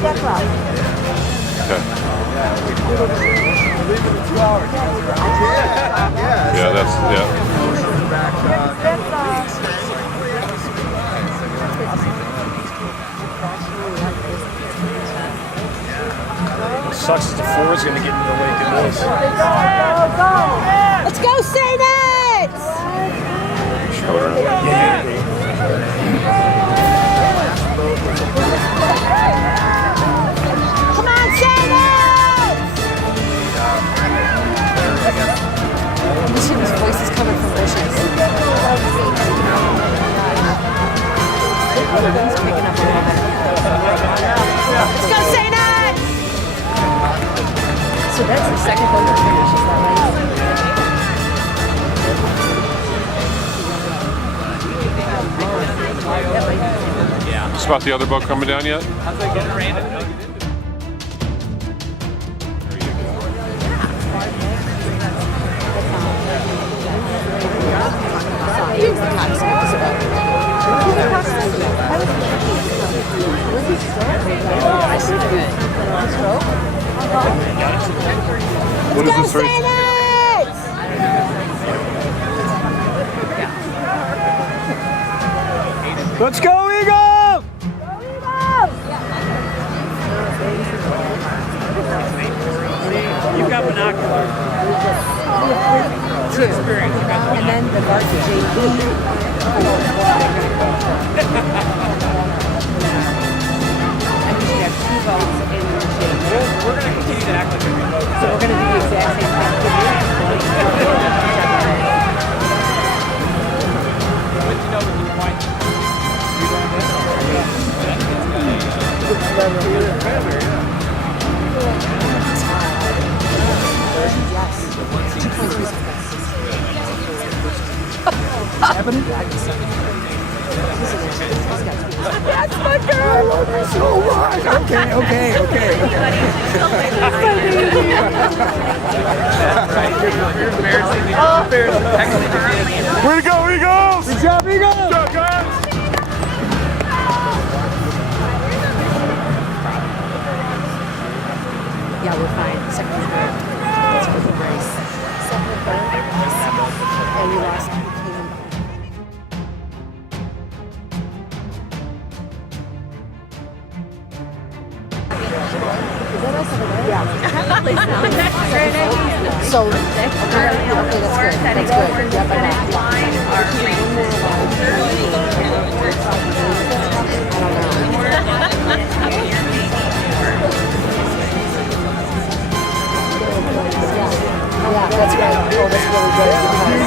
Step up. Okay. Yeah, that's, What sucks is the 4 is going to get into the lake in this. Let's go, Saints! Come on, Saints! His voice is coming from bushes. He's picking up a little bit. Let's go, Saints! So that's the second boat that finishes that way. Just about the other boat coming down yet? What is this race? Let's go, Eagle! You've got binoculars. Two. And then the varsity JV. And we should have 2 boats in the JV. We're going to continue to act like we're boats. So we're going to do the exact same thing. Happening? That's my girl! I love her so much! Okay. Way to go, Eagles! Good job, Eagles! Good job, guys! Yeah, we're fine. Second and third. That's a good race. Second and third. And we lost. We came in behind. Is that us over there? Yeah. So, okay, that's good. That's good. Yep, I know. Yeah, that's right. Oh, that's really good because,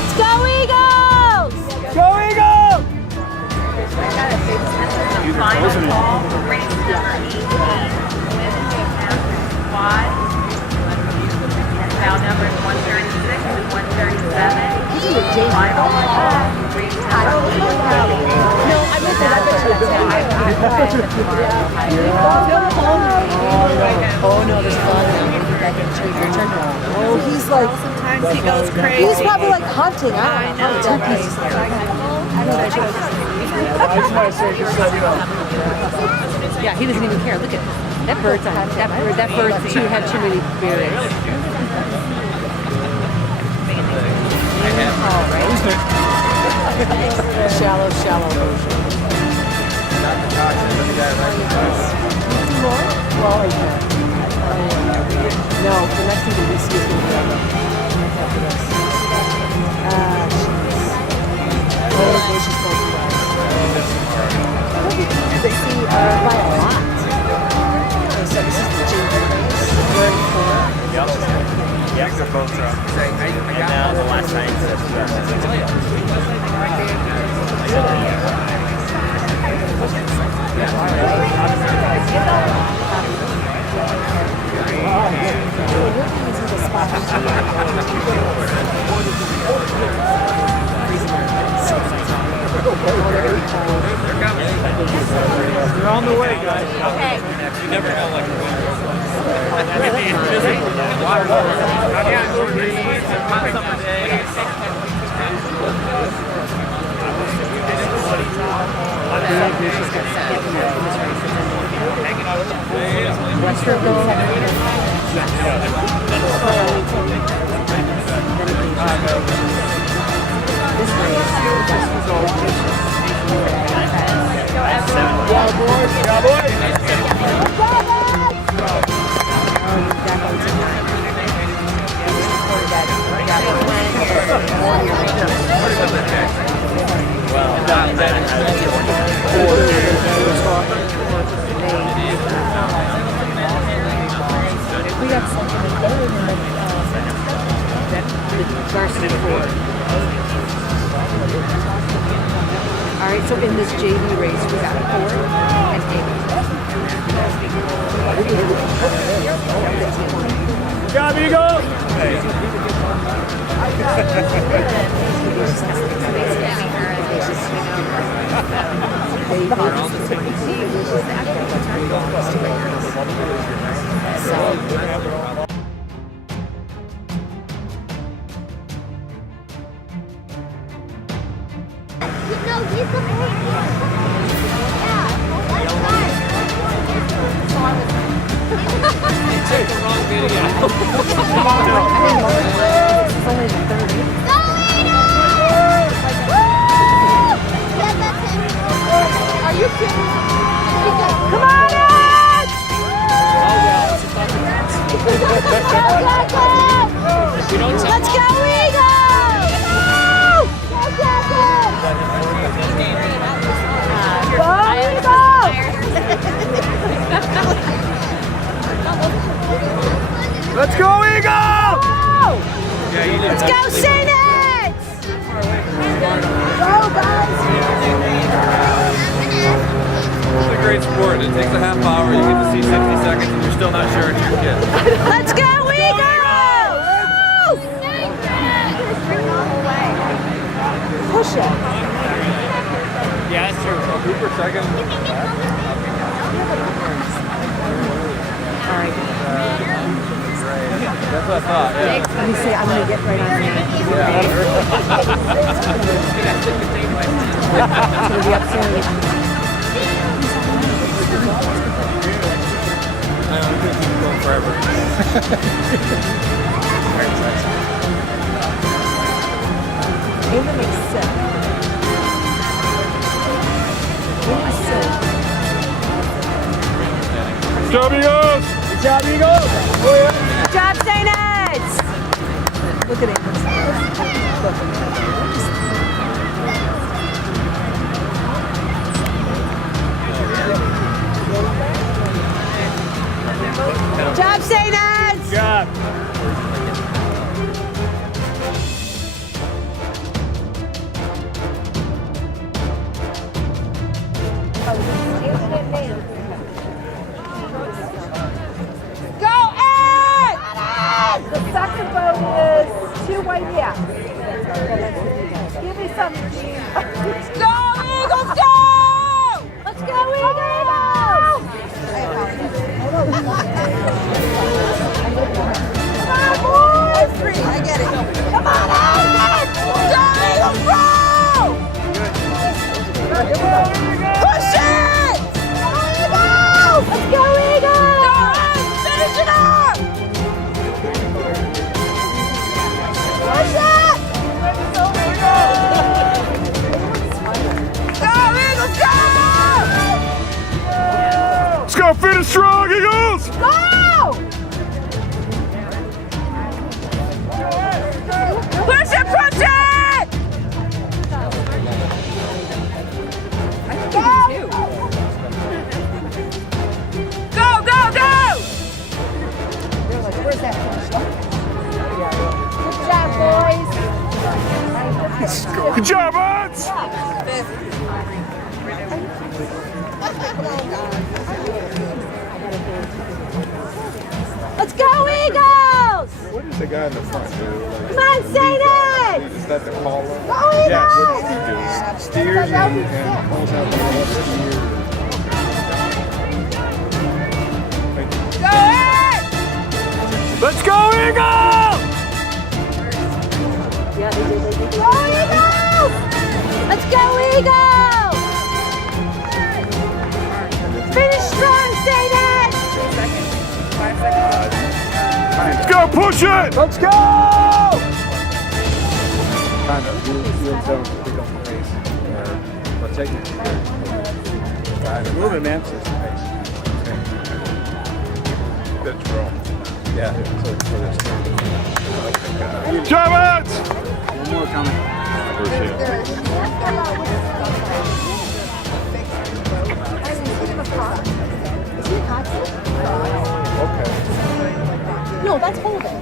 Let's go, Eagles! Go, Eagles! Final call, race number 18, quad. Now numbers 136 and 137. Final call, race number 18. No, I meant that. Oh no, there's fun. Your turn. Oh, he's like. Sometimes he goes crazy. He's probably like hunting. I don't know. Turkeys. Yeah, he doesn't even care. Look at that bird's on. That bird too had too many berries. Shallow ocean. Well, no, the next thing that we see is going to be after this. They see by a lot. Okay, so this is the junior race. We're in 4. Yep. Yeah, they're both up. And now the last night. They're on the way, guys. Okay. You never know, like, big. She's got second in this race. Western goal. This race, Western goal. We got something in the varsity Ford. All right, so in this JV race, we got Ford and Good job, Eagles! Are you kidding? Come on, Ed! Let's go, Eagles! Go, Eagles! Let's go, Eagles! Let's go, Saints! Go, guys! It's a great sport. It takes a half hour. You get to see 60 seconds and you're still not sure it's your kid. Let's go, Eagles! Push it. Yeah, that's true. Hoover second. All right. That's what I thought. Yeah. Let me see. I'm going to get right on there. It's going to be up soon. I'm going to keep going forever. Ava makes sick. Ava sick. Good job, Eagles! Good job, Eagles! Good job, Saints! Look at Ava. Good job, Saints! Good job. Go, Ed! The saxophone is 2 white, yeah. Give me some, Gene. Go, Eagles, go! Let's go, Eagles! Come on, boys! I get it. Come on, Ed! Go, Eagles, go! Push it! Go, Eagles! Let's go, Eagles! Go, Ed! Finish it up! Push it! Go, Eagles, go! Let's go, finish strong, Eagles! Go! Push it, push it! Go! Go, go, go! Where's that Good job, boys. Good job, Odds! Let's go, Eagles! What is the guy in the front do? Like, Come on, Saints! is that the caller? Go, Yeah, Eagles! what does he do? Steers and pulls out the left steer. Go, Ed! Let's go, Eagles! Go, Eagles! Let's go, Eagles! go, push it! Let's go! Kind of. You don't pick up the pace. But technically, you're moving, man. That's wrong. Yeah. Jab it! One more coming. Okay. No, that's holding.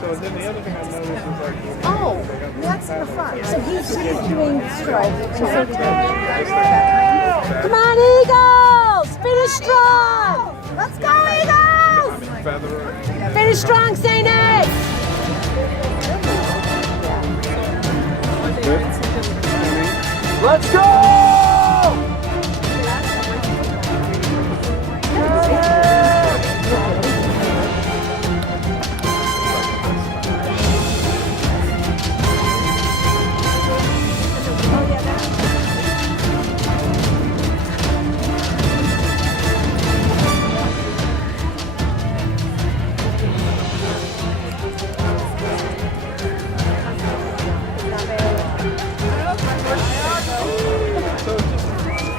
So then the other thing I noticed is like. Oh, that's in the front. So he's doing stroke. Come on, Eagles! Finish strong! Let's go, Eagles! Finish strong, St. Eggs! Let's go!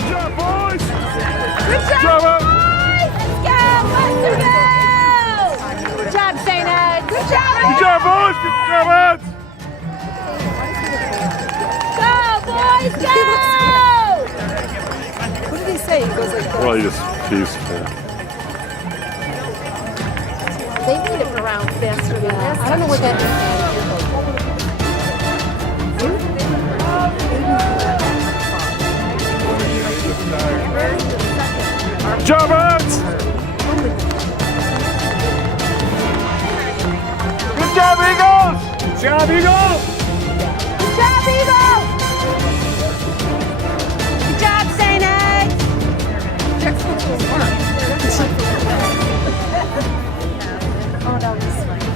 Jab, boys! Good job, Jab it! Let's go! Let's go! Good job, St. Ed. Good job, Good job, boys! Good job, Ed! Go, boys, go! What did he say? He goes like this. Well, he just peaceful. They need it around faster than this. I don't know what that means. Jab it! Good job, Eagles! Good job, Eagles! Good job, Eagles! Good job, St. Ed. Oh, that was funny.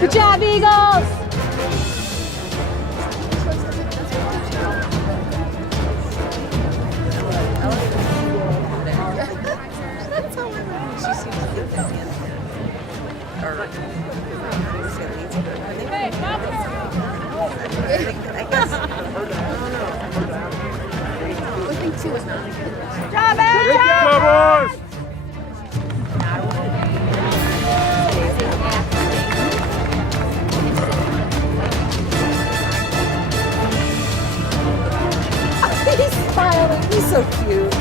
Good job, Eagles! Good job, boys! He's smiling. He's so cute.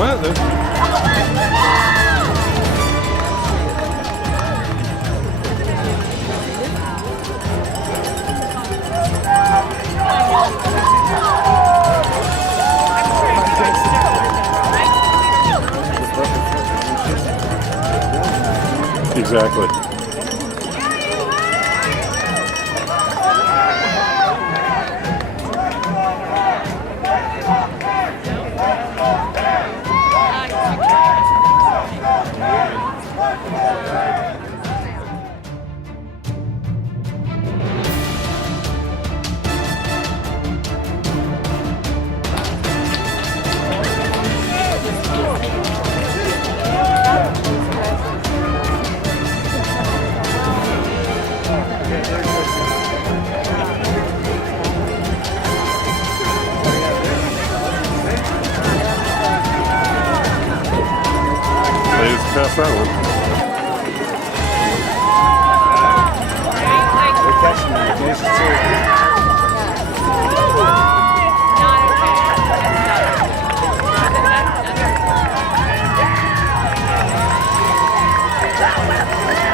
What? Exactly. past that one. They're catching the cases too.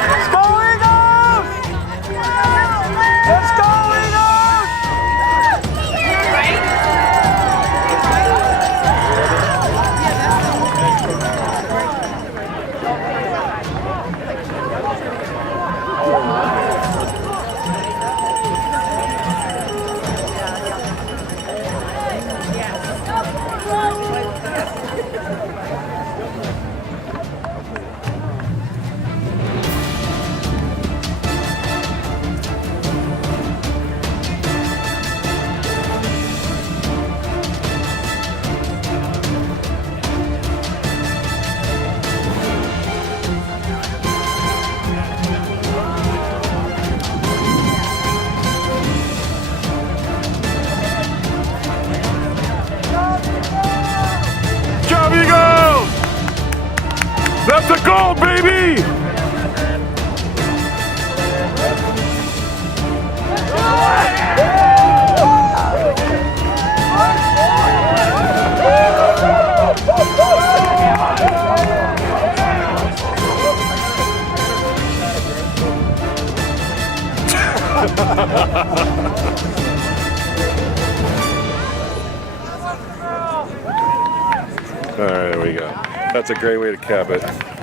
Let's go Eagles! Let's go Eagles! Job, Eagles! That's a goal, baby! All right, there we go. That's a great way to cap it.